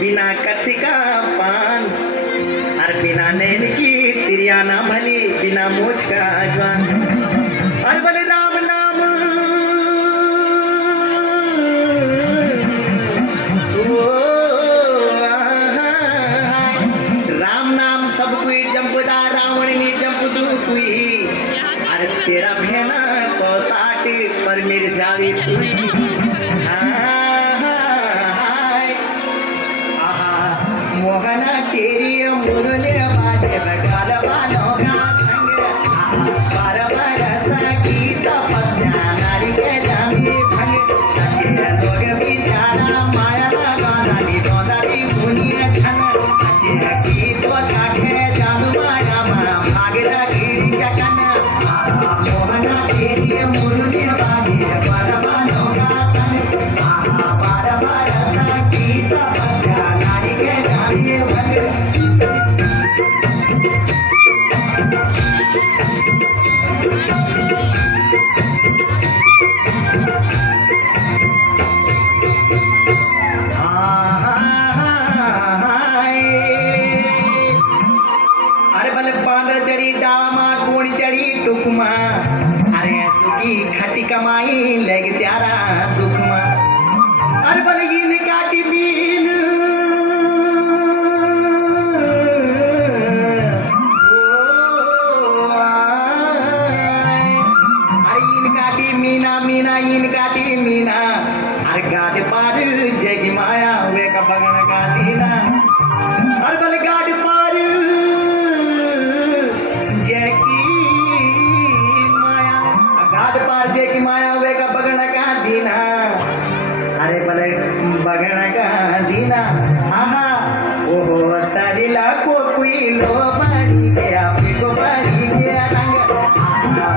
बिना कथी का पान, और बिना नैन की तिरियाना भली, बिना मूछ का जवान। और बोले राम नाम राम नाम सब कोई जंपुदा, रावण ने जंपुदू कोई, अरे तेरा भेना 160 पर मेरे सारी मोहना तेरी मुरले बाजे बगाल बालों का संग, बार बार सकी तपस्या नारी के जानी भंग, सच्चे लोग बिचारा माया लगा दी दोदा भी मुनिया छन, सच्चे की तो काखे जादू माया भागदा गिरी जकन। मोहना तेरी मुरले बाजे बार बालों का संग, बार बार सकी तपस्या नारी के जानी भंग। अरे भले बांदर चढ़ी डामा, कोणी चढ़ी टुकमा, अरे सुखी खटी कमाई लेग त्यारा दुखमा। अरे भले इन काटी बीन मीना मीना इन काटी मीना, अरे गाड़ पार जगी माया वे का बगन का दीना। अरे बल गाड़ पार जगी माया, गाड़ पार जगी माया वे का बगन का दीना। अरे बल बगन का दीना आहा ओहो सरिला को कोई लो पानी गया को पानी गया रंग।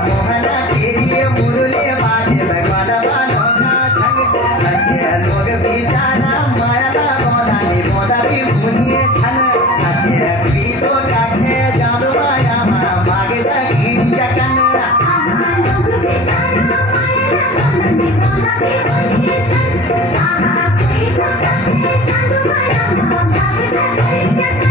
मोहना तेरी मुरली बाजे भगवान बालों का संग, अच्छे लोग बिचारा माया मोदा नी मोदा भी मुनिए छन, अच्छे भी तो काखे जादू माया भागदा गिरी जकन। लोग बिचारा माया मोदा नी मोदा भी मुनिए छन, कोई तो काखे जादू माया भागदा गिरी जकन।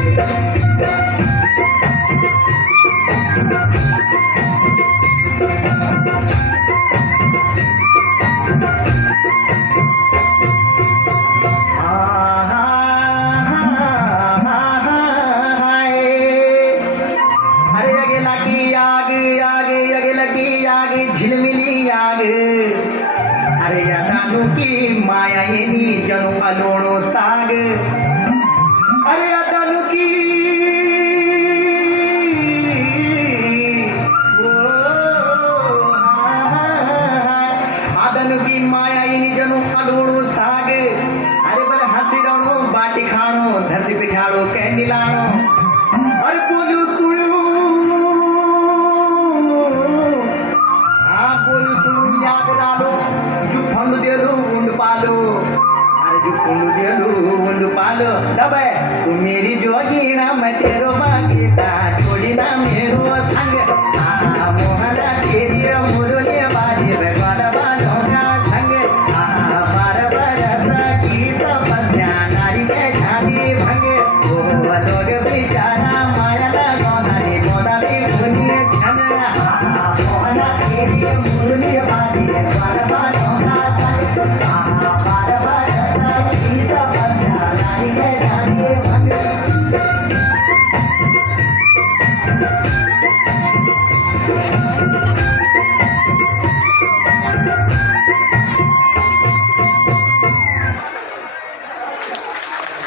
झिलमिली आग, अरे यादानु की माया येनी जनु अलोणो साग, अरे यादानु की आदनु की माया येनी जनु अलोणो साग। अरे बल हाथी राणो बाटी खाणो धरती पे झाड़ो कैंडी लाणो, अरे बोलू सुनो याद डालो जो फंड दे दो उंड पालो, अरे जो फंड दे दो उंड पालो। दबे तू मेरी जोगीना मैं तेरो बाकी सा छोड़ी ना मेरो संग। मोहना तेरी मुरली बाजे भगवान बालों का संग, बार बार सकी तपस्या नारी के जानी भंग। ओ लोग बिचारा माया लगा दी गोदा भी मुनिए छन, मोहना तेरी मुरली बाजे भगवान